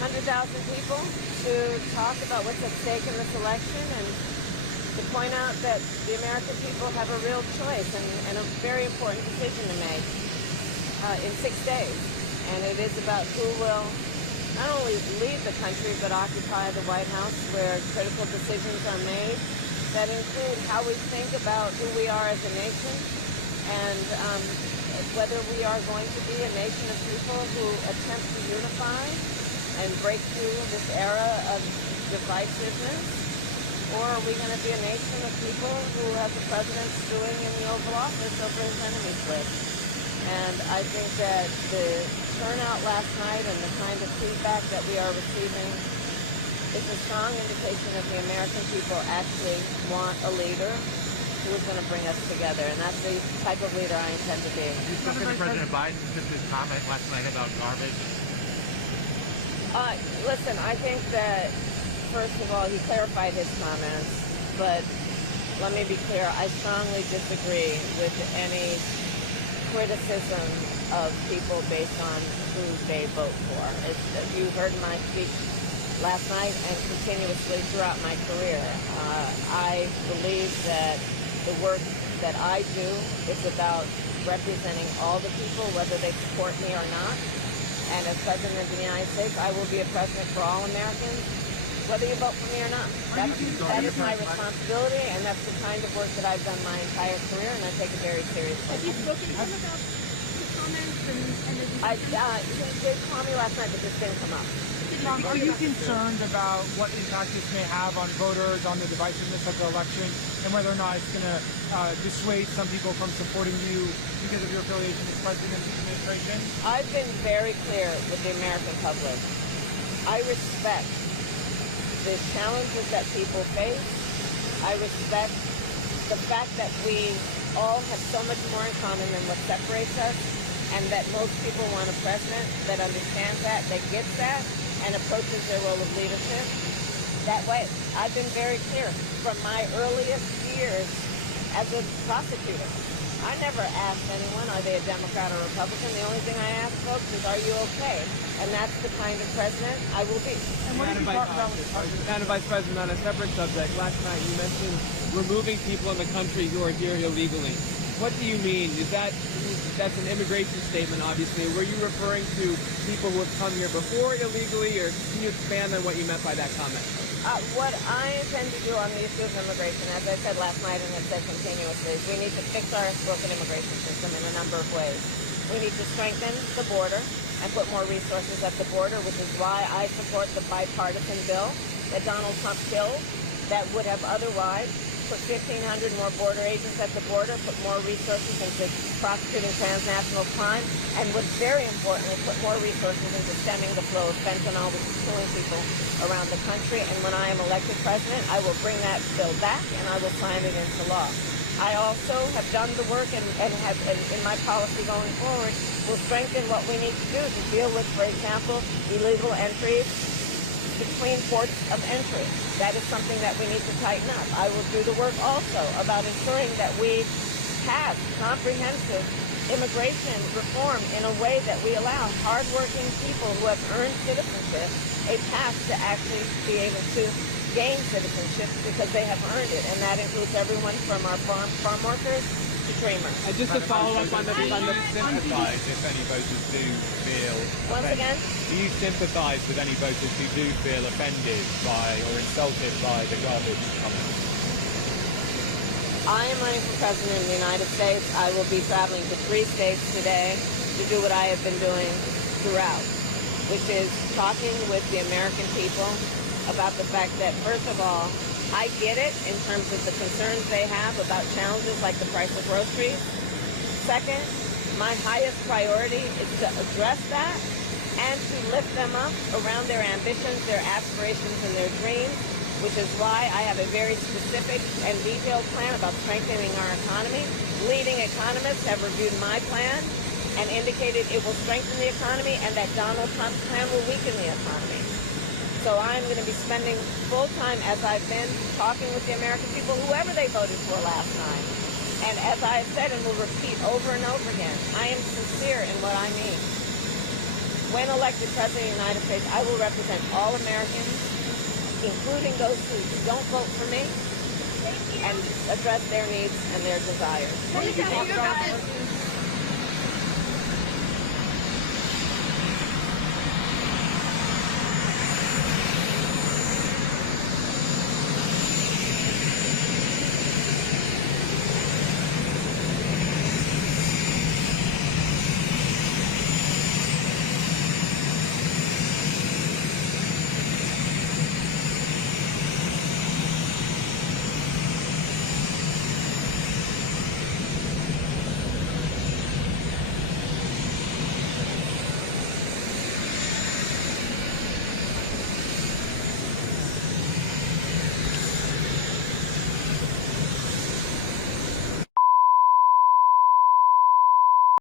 100,000 people to talk about what's at stake in this election and to point out that the American people have a real choice and a very important decision to make in 6 days. And it is about who will not only lead the country but occupy the White House, where critical decisions are made that include how we think about who we are as a nation and whether we are going to be a nation of people who attempt to unify and break through this era of divisiveness, or are we going to be a nation of people who have the president stewing in the Oval Office over his enemies list? And I think that the turnout last night and the kind of feedback that we are receiving is a strong indication that the American people actually want a leader who is going to bring us together, and that's the type of leader I intend to be. You spoken to President Biden since his comment last night about garbage? Listen, I think that, first of all, he clarified his comments, but let me be clear, I strongly disagree with any criticism of people based on who they vote for. You heard my speech last night and continuously throughout my career. I believe that the work that I do is about representing all the people, whether they support me or not. And as President of the United States, I will be a president for all Americans, whether you vote for me or not. That is my responsibility, and that's the kind of work that I've done my entire career, and I take it very seriously. Have you spoken to him about his comments and he did call me last night, but this didn't come up. Are you concerned about what impact this may have on voters, on the divisiveness of the election, and whether or not it's going to dissuade some people from supporting you because of your affiliation with President administration? I've been very clear with the American public. I respect the challenges that people face. I respect the fact that we all have so much more in common than what separates us, and that most people want a president that understands that gets that, and approaches their role of leadership that way. I've been very clear from my earliest years as a prosecutor. I never asked anyone, are they a Democrat or Republican? The only thing I ask folks is, are you okay? And that's the kind of president I will be. And what did you talk about with the president? Madam Vice President, on a separate subject, last night you mentioned removing people in the country who are here illegally. What do you mean? That's an immigration statement, obviously. Were you referring to people who have come here before illegally, or can you expand on what you meant by that comment? What I intend to do on the issue of immigration, as I said last night and have said continuously, is we need to fix our broken immigration system in a number of ways. We need to strengthen the border and put more resources at the border, which is why I support the bipartisan bill that Donald Trump killed that would have otherwise put 1,500 more border agents at the border, put more resources into prosecuting transnational crime, and would very importantly put more resources into stemming the flow of fentanyl, which is killing people around the country. And when I am elected president, I will bring that bill back and I will sign it into law. I also have done the work and have in my policy going forward will strengthen what we need to do to deal with, for example, illegal entries between ports of entry. That is something that we need to tighten up. I will do the work also about ensuring that we have comprehensive immigration reform in a way that we allow hardworking people who have earned citizenship a path to actually be able to gain citizenship because they have earned it, and that includes everyone from our farm workers to dreamers. And just to follow up on the sympathise if any voters do feel Once again? Do you sympathise with any voters who do feel offended by or insulted by the garbage comment? I am running for president of the United States. I will be traveling to 3 states today to do what I have been doing throughout, which is talking with the American people about the fact that, first of all, I get it in terms of the concerns they have about challenges like the price of groceries. Second, my highest priority is to address that and to lift them up around their ambitions, their aspirations, and their dreams, which is why I have a very specific and detailed plan about strengthening our economy. Leading economists have reviewed my plan and indicated it will strengthen the economy and that Donald Trump's plan will weaken the economy. So I'm going to be spending full time, as I've been, talking with the American people, whoever they voted for last time. And as I have said and will repeat over and over again, I am sincere in what I mean. when elected President of the United States, I will represent all Americans, including those who don't vote for me, and address their needs and their desires. Can you talk about this?